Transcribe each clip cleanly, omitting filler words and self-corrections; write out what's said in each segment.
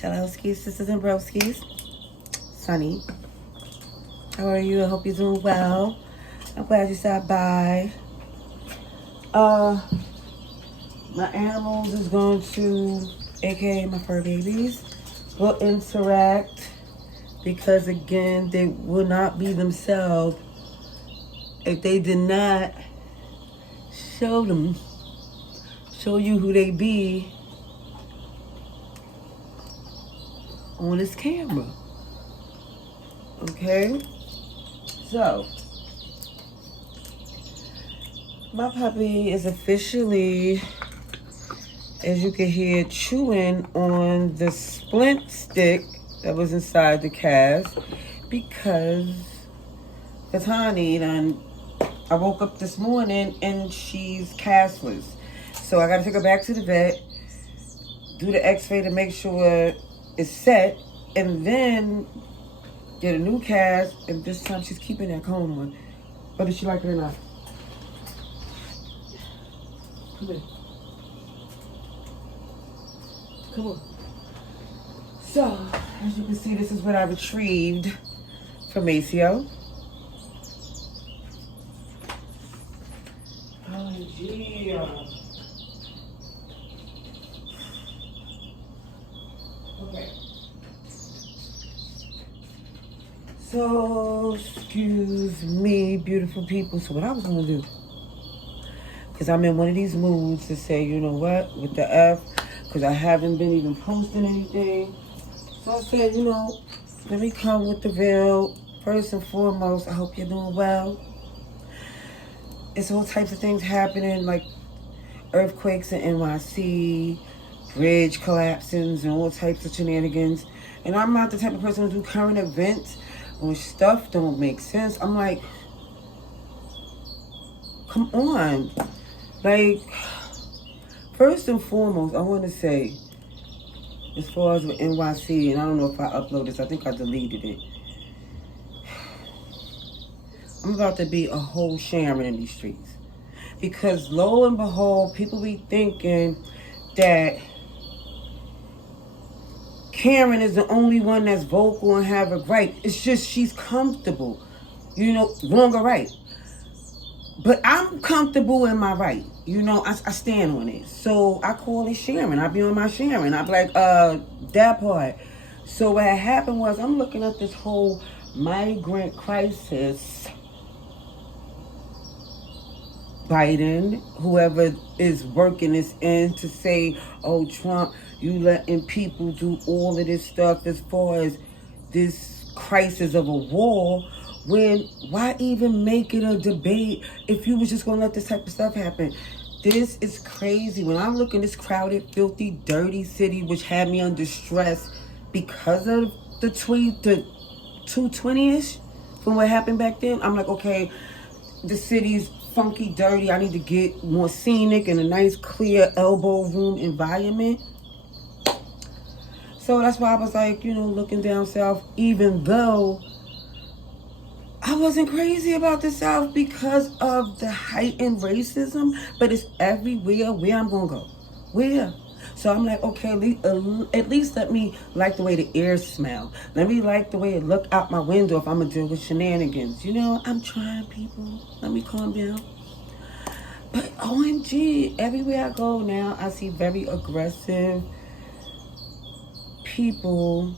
Chelloski, sisters and Broskiis. Sunni, how are you? I hope you're doing well. I'm glad you stopped by. My animals is going to, aka my fur babies, will interact because again, they will not be themselves if they did not show you who they be on this camera. Okay? So, my puppy is officially, as you can hear, chewing on the splint stick that was inside the cast because Katani I woke up this morning and she's castless. So I gotta take her back to the vet, do the x-ray to make sure it's set, and then get a new cast, and this time she's keeping that cone on. Whether she like it or not. Come here. Come on. So, as you can see, this is what I retrieved from Maceo. Oh, gee. Okay. So, excuse me, beautiful people. So what I was going to do, because I'm in one of these moods to say, you know what, with the F, because I haven't been even posting anything. So I said, you know, let me come with the veil. First and foremost, I hope you're doing well. It's all types of things happening, like earthquakes in NYC, bridge collapsings, and all types of shenanigans. And I'm not the type of person to do current events when stuff don't make sense. I'm like, come on. Like, first and foremost, I want to say, as far as with NYC, and I don't know if I uploaded this, I think I deleted it. I'm about to be a whole Sharon in these streets. Because lo and behold, people be thinking that Karen is the only one that's vocal and have a right. It's just she's comfortable. You know, wrong or right. But I'm comfortable in my right. You know, I stand on it. So I call it Sharon. I be on my Sharon. I be like, that part. So what had happened was I'm looking at this whole migrant crisis. Biden, whoever is working this in to say, oh, Trump, you letting people do all of this stuff as far as this crisis of a war, when why even make it a debate if you was just going to let this type of stuff happen? This is crazy. When I look in this crowded, filthy, dirty city, which had me under stress because of the 220-ish from what happened back then, I'm like, okay, the city's funky, dirty. I need to get more scenic and a nice, clear elbow room environment. So that's why I was like, you know, looking down south, even though I wasn't crazy about the South because of the heightened racism, but it's everywhere. Where I'm going to go? Where? So I'm like, okay, at least let me like the way the air smell. Let me like the way it look out my window if I'm going to deal with shenanigans. You know, I'm trying, people. Let me calm down. But OMG, everywhere I go now, I see very aggressive people,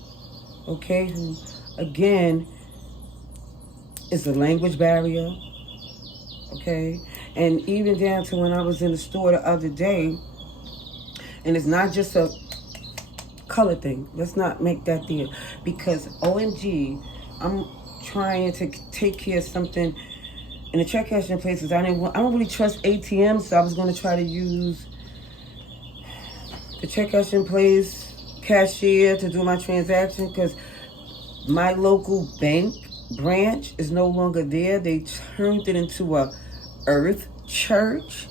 okay, who, again, it's a language barrier, okay? And even down to when I was in the store the other day, and it's not just a color thing. Let's not make that there. Because OMG, I'm trying to take care of something in the check cashing places. I don't really trust ATMs, so I was going to try to use the check cashing place cashier to do my transaction because my local bank branch is no longer there. They turned it into a earth church,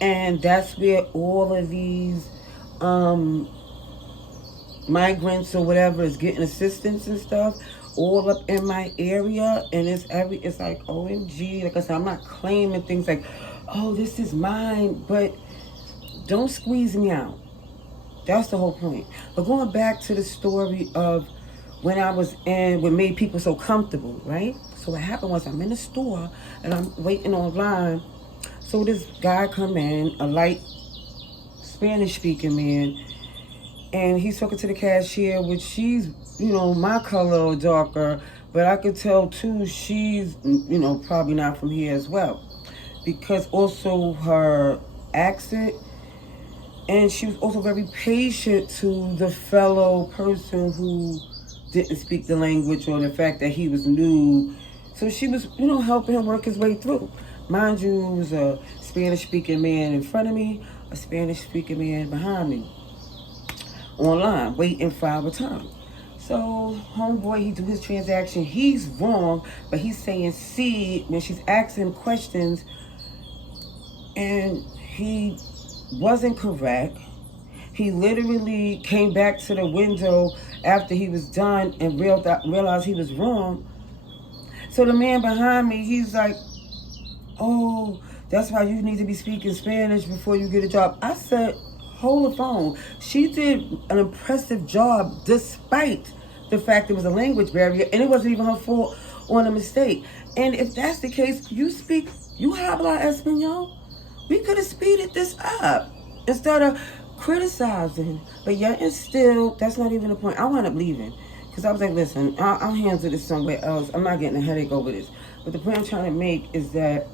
and that's where all of these migrants or whatever is getting assistance and stuff, all up in my area. And it's like OMG, like I said, I'm not claiming things like, oh, this is mine, but don't squeeze me out. That's the whole point. But going back to the story of when I was in, what made people so comfortable, right? So what happened was I'm in the store and I'm waiting online. So this guy come in, a light Spanish speaking man, and he's talking to the cashier, which she's, my color or darker, but I could tell too she's, probably not from here as well. Because also her accent, and she was also very patient to the fellow person who didn't speak the language, or the fact that he was new. So she was, helping him work his way through. Mind you, it was a Spanish-speaking man in front of me, a Spanish-speaking man behind me, online, waiting for our time. So, homeboy, he do his transaction. He's wrong, but he's saying "see" when she's asking questions, and he wasn't correct. He literally came back to the window after he was done and realized he was wrong. So the man behind me, he's like, "Oh, that's why you need to be speaking Spanish before you get a job." I said, "Hold the phone." She did an impressive job despite the fact there was a language barrier, and it wasn't even her fault on a mistake. And if that's the case, you habla Espanol? We could have speeded this up instead of criticizing. But yet and still, that's not even the point. I wound up leaving because I was like, listen, I'll handle this somewhere else. I'm not getting a headache over this. But the point I'm trying to make is that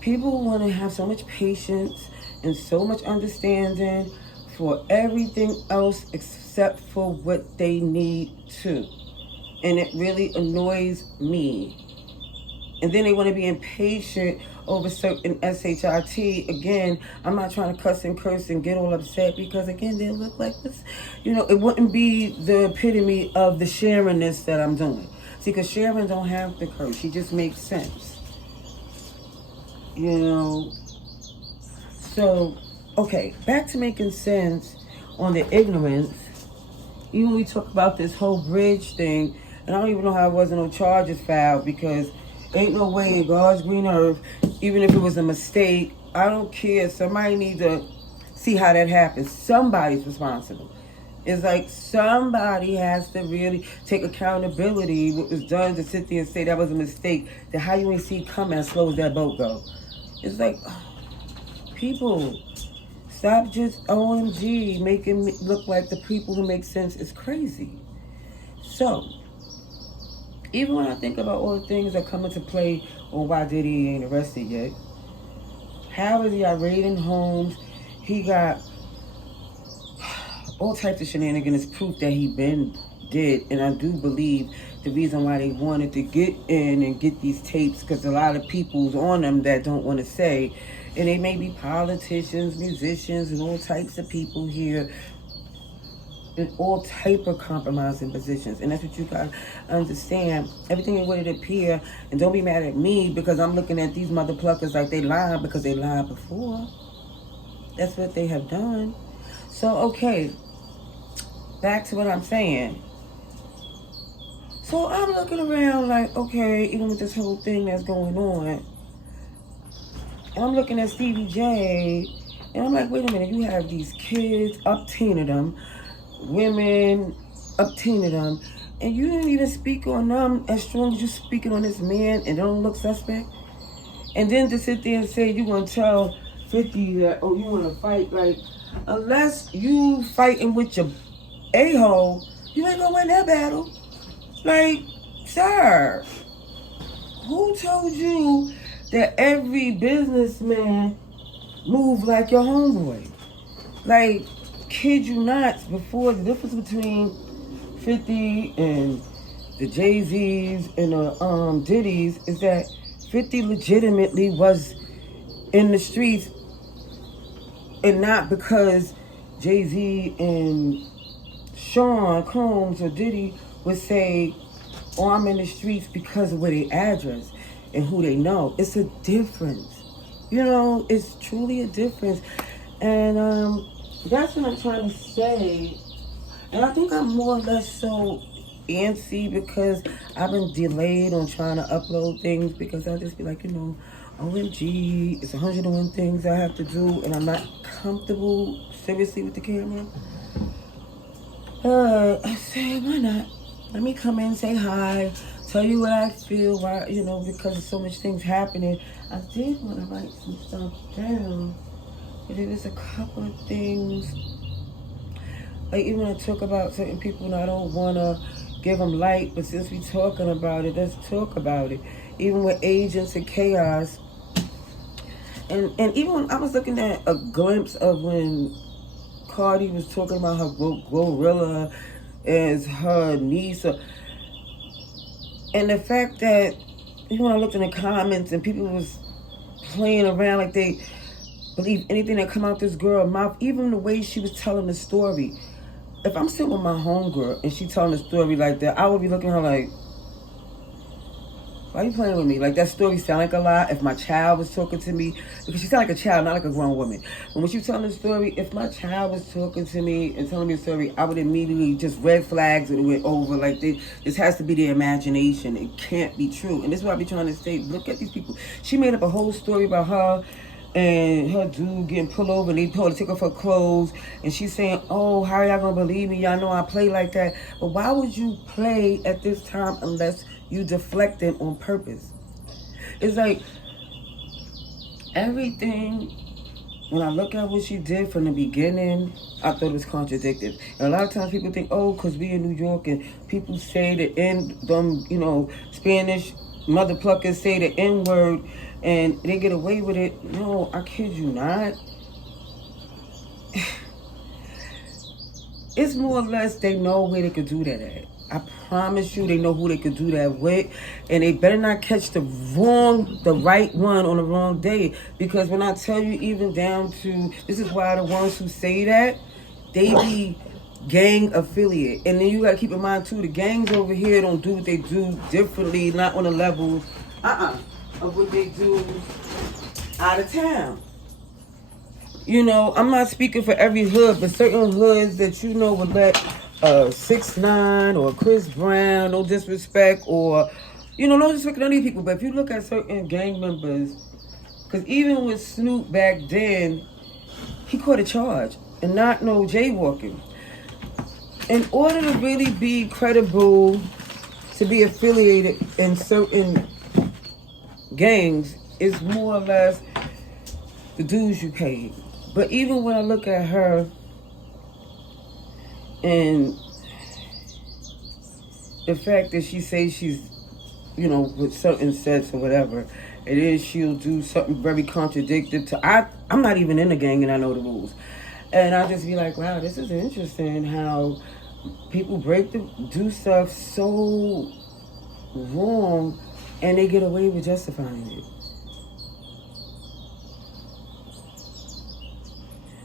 people want to have so much patience and so much understanding for everything else except for what they need to. And it really annoys me. And then they want to be impatient over certain SHIT. Again, I'm not trying to cuss and curse and get all upset because, again, they look like this. It wouldn't be the epitome of the sharingness that I'm doing. See, because Sharon don't have to curse. She just makes sense. So, okay, back to making sense on the ignorance. Even we talk about this whole bridge thing, and I don't even know how it wasn't no charges filed because ain't no way in God's green earth, even if it was a mistake, I don't care. Somebody needs to see how that happens. Somebody's responsible. It's like somebody has to really take accountability what was done to sit there and say that was a mistake. That how you ain't see it coming and slows that boat go. It's like, people, stop just OMG making me look like the people who make sense is crazy. So, even when I think about all the things that come into play on why Diddy ain't arrested yet, how is he out raiding homes? He got all types of shenanigans, proof that he did. And I do believe the reason why they wanted to get in and get these tapes, because a lot of people's on them that don't want to say, and they may be politicians, musicians, and all types of people here in all type of compromising positions. And that's what you gotta understand. Everything ain't what it appear. And don't be mad at me because I'm looking at these mother pluckers like they lied because they lied before. That's what they have done. So, okay, back to what I'm saying. So I'm looking around like, okay, even with this whole thing that's going on, and I'm looking at Stevie J, and I'm like, wait a minute, you have these kids, up 10 of them, women, up 10 of them, and you didn't even speak on them as strong as you speaking on this man and don't look suspect. And then to sit there and say you're going to tell 50 that, oh, you want to fight, like, unless you fighting with your a-hole, you ain't going to win that battle. Like, sir, who told you that every businessman move like your homeboy? Like, kid you not, before the difference between 50 and the Jay-Z's and the Diddy's is that 50 legitimately was in the streets, and not because Jay-Z and Sean Combs or Diddy would say, oh, I'm in the streets because of where their address and who they know. It's a difference. It's truly a difference. And that's what I'm trying to say. And I think I'm more or less so antsy because I've been delayed on trying to upload things because I'll just be like, OMG, it's 101 things I have to do, and I'm not comfortable, seriously, with the camera. I say, why not? Let me come in, say hi, tell you what I feel, why, because of so much things happening. I did want to write some stuff down, but there was a couple of things. Like, even when I talk about certain people, and I don't want to give them light, but since we talking about it, let's talk about it. Even with agents and chaos. And even when I was looking at a glimpse of when Cardi was talking about her gorilla as her niece. And the fact that, even when I looked in the comments and people was playing around like they believe anything that come out this girl's mouth, even the way she was telling the story. If I'm sitting with my homegirl and she telling the story like that, I would be looking at her like, why are you playing with me? Like, that story sound like a lie. If my child was talking to me, because she sound like a child, not like a grown woman. But when she was telling the story, if my child was talking to me and telling me a story, I would immediately just red flags and it went over. Like, this has to be their imagination. It can't be true. And this is what I be trying to say. Look at these people. She made up a whole story about her and her dude getting pulled over and they told her to take off her clothes. And she's saying, oh, how are y'all going to believe me? Y'all know I play like that. But why would you play at this time unless you deflecting on purpose? It's like everything, when I look at what she did from the beginning, I thought it was contradictory. And a lot of times people think, oh, because we in New York and people say the Spanish mother pluckers say the N-word and they get away with it. No, I kid you not. It's more or less they know where they could do that at. I promise you, they know who they could do that with, and they better not catch the right one on the wrong day. Because when I tell you, even down to, this is why the ones who say that, they be gang affiliate. And then you gotta keep in mind too, the gangs over here don't do what they do differently, not on the level of what they do out of town. I'm not speaking for every hood, but certain hoods that would let 6ix9ine or Chris Brown, no disrespect, or no disrespect to any people. But if you look at certain gang members, because even with Snoop back then, he caught a charge and not no jaywalking. In order to really be credible, to be affiliated in certain gangs, is more or less the dues you pay. But even when I look at her and the fact that she says she's, with certain sets or whatever, it is she'll do something very contradictory to, I'm not even in the gang and I know the rules. And I just be like, wow, this is interesting how people do stuff so wrong and they get away with justifying it.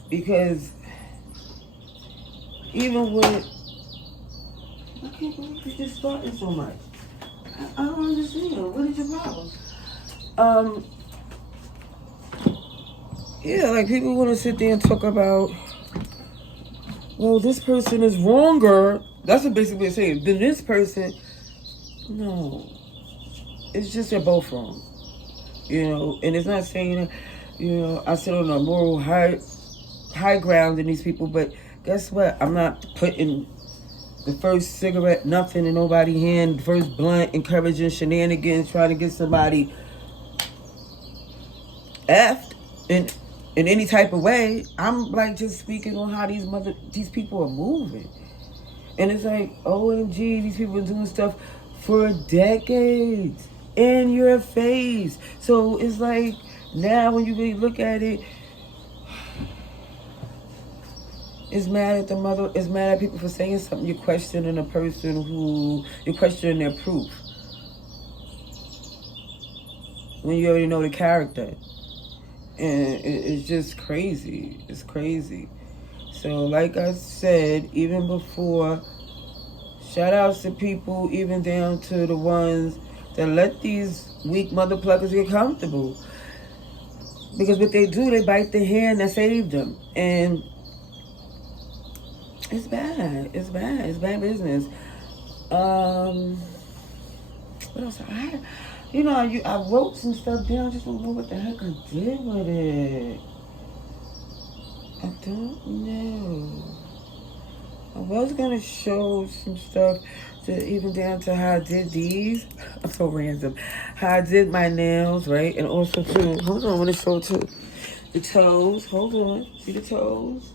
Because even with, I can't believe you're just starting so much. I don't understand. What is your problem? Yeah, like people want to sit there and talk about, well, this person is wronger. That's what basically they're saying. Then this person, no. It's just they're both wrong. And it's not saying that, I sit on a moral high ground in these people, but guess what? I'm not putting the first cigarette, nothing in nobody's hand, the first blunt, encouraging shenanigans, trying to get somebody effed in any type of way. I'm like just speaking on how these people are moving. And it's like, OMG, these people are doing stuff for decades in your face. So it's like, now when you really look at it, it's mad at the mother, it's mad at people for saying something. You're questioning a person you're questioning their proof. When you already know the character. And it's just crazy. It's crazy. So like I said, even before, shout outs to people, even down to the ones that let these weak mother pluckers get comfortable. Because what they do, they bite the hand that saved them. And it's bad. It's bad. It's bad business. What else? You know, I wrote some stuff down. I just don't know what the heck I did with it. I don't know. I was gonna show some stuff, to even down to how I did these. I'm so random. How I did my nails, right? And also too. Hold on, I want to show too the toes. Hold on, see the toes?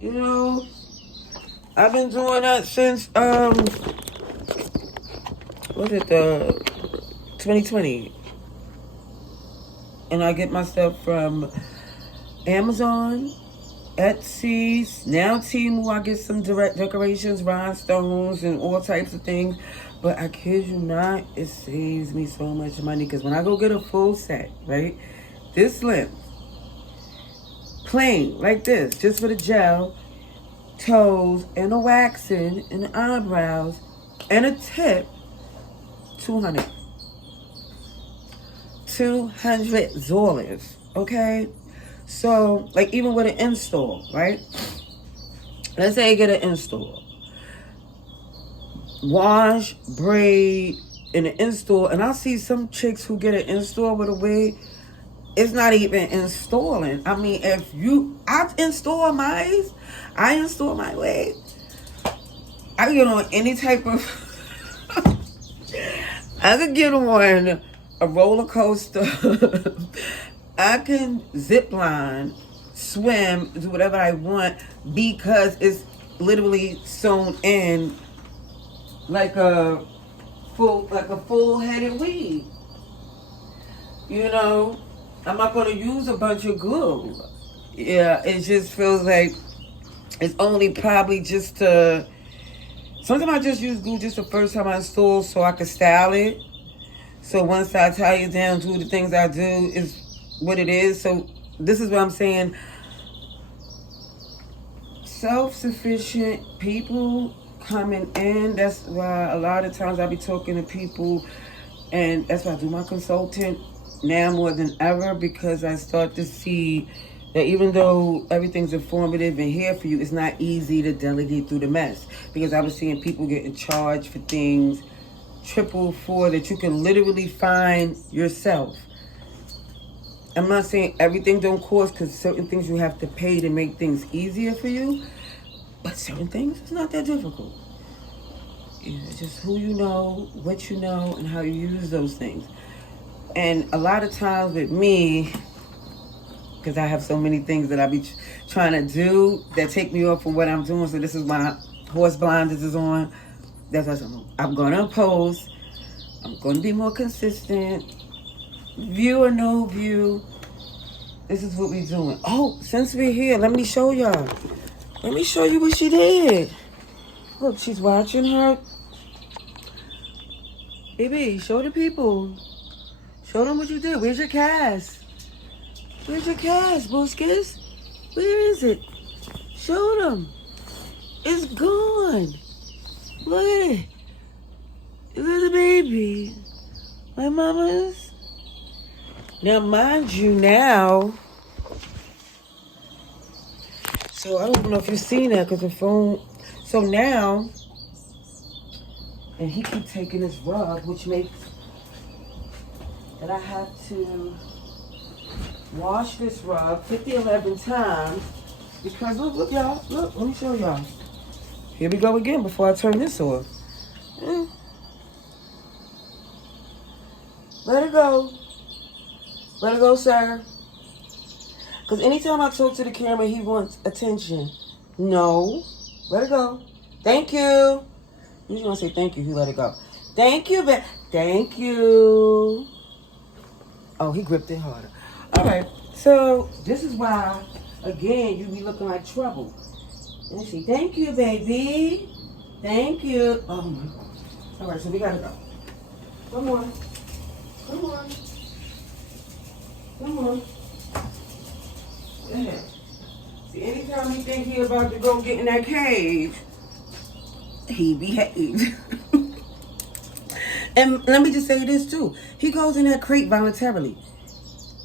You know, I've been doing that since what is it, 2020, and I get my stuff from Amazon, Etsy, now Temu. I get some direct decorations, rhinestones, and all types of things. But I kid you not, it saves me so much money, because when I go get a full set, right, this length, plain like this, just for the gel, toes, and the waxing, and the eyebrows, and a tip, $200. $200, okay? So, like, even with an install, right? Let's say you get an install. Wash, braid, and an install. And I see some chicks who get an install with a wig. It's not even installing. I mean, I install my wig. I get on any type of... I could get on a roller coaster. I can zip line, swim, do whatever I want, because it's literally sewn in like a full-headed weave. You know, I'm not gonna use a bunch of glue. Yeah, it just feels like it's only probably just to... Sometimes I just use glue just the first time I install so I can style it. So once I tie it down, do the things I do is what it is. So this is what I'm saying. Self-sufficient people coming in. That's why a lot of times I be talking to people, and that's why I do my consultant now more than ever, because I start to see that even though everything's informative and here for you, it's not easy to delegate through the mess. Because I was seeing people getting charged for things triple for that you can literally find yourself. I'm not saying everything don't cost, because certain things you have to pay to make things easier for you, but certain things, it's not that difficult. It's just who you know, what you know, and how you use those things. And a lot of times with me, because I have so many things that I be trying to do that take me off from what I'm doing, so this is my horse blinders is on. That's what I'm going to post. I'm going to be more consistent. View or no view. This is what we're doing. Oh, since we're here, let me show y'all. Let me show you what she did. Look, she's watching her. Baby, show the people. Show them what you did. Where's your cast? Where's your cast, Broskiis? Where is it? Show them. It's gone. Look. Look at the baby. My mama's. Now, mind you, now. So, I don't know if you've seen that because the phone. So, now. And he keep taking this rug, which makes that I have to wash this rug 11 times. Because, look, y'all. Look, let me show y'all. Here we go again before I turn this off. Let it go. Let it go, sir. Because anytime I talk to the camera, he wants attention. No. Let it go. Thank you. Usually when I say thank you, he let it go. Thank you, babe. Thank you. Oh, he gripped it harder. All right. So, this is why, again, you be looking like trouble. Let's see. Thank you, baby. Thank you. Oh, my God. All right, so we got to go. Come on. Come on. Come on. Yeah. See, anytime he think he about to go get in that cage, he behaves. And let me just say this, too. He goes in that crate voluntarily.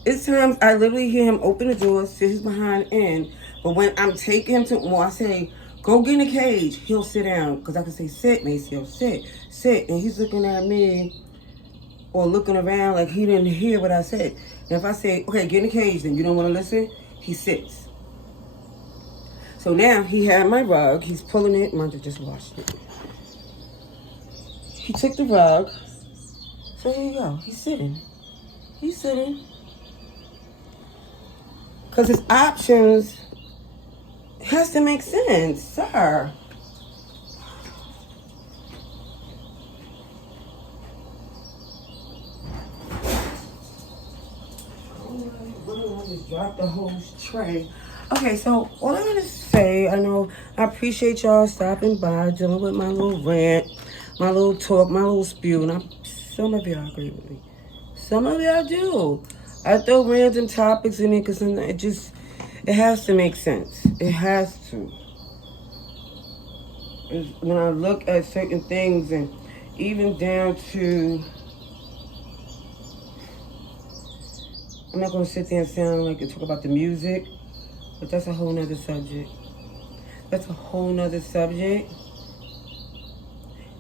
It's times I literally hear him open the door, sit his behind in. But when I'm taking him to, I say, go get in the cage, he'll sit down. Because I can say, sit, Maceo, sit, sit. And he's looking at me or looking around like he didn't hear what I said. And if I say, okay, get in the cage, then you don't want to listen, he sits. So now he had my rug. He's pulling it. Manja just washed it. He took the rug. So here you go. He's sitting. He's sitting. Because his options has to make sense, sir. Just drop the whole tray. Okay, so all I'm gonna say, I know I appreciate y'all stopping by, dealing with my little rant, my little talk, my little spew, and some of y'all agree with me. Some of y'all do. I throw random topics in it because it has to make sense. It has to. When I look at certain things, and even down to, I'm not going to sit there and sound like I talk about the music, but that's a whole nother subject. That's a whole nother subject.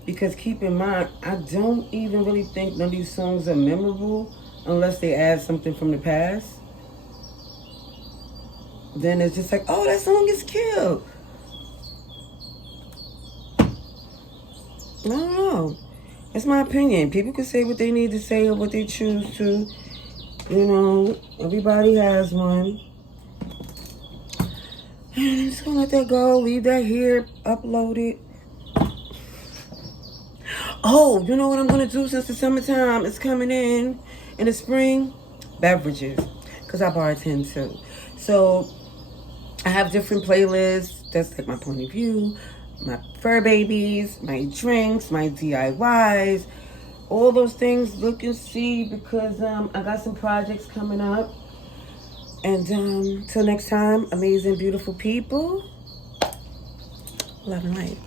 Because keep in mind, I don't even really think none of these songs are memorable unless they add something from the past. Then it's just like, oh, that song is cute. I don't know. That's my opinion. People can say what they need to say or what they choose to. You know, everybody has one. And I'm just gonna let that go, leave that here, upload it. Oh, you know what I'm gonna do since the summertime is coming in the spring? Beverages, because I bartend too. So I have different playlists. That's like my point of view, my fur babies, my drinks, my DIYs, all those things. Look and see, because I got some projects coming up. And till next time, amazing, beautiful people. Love and light.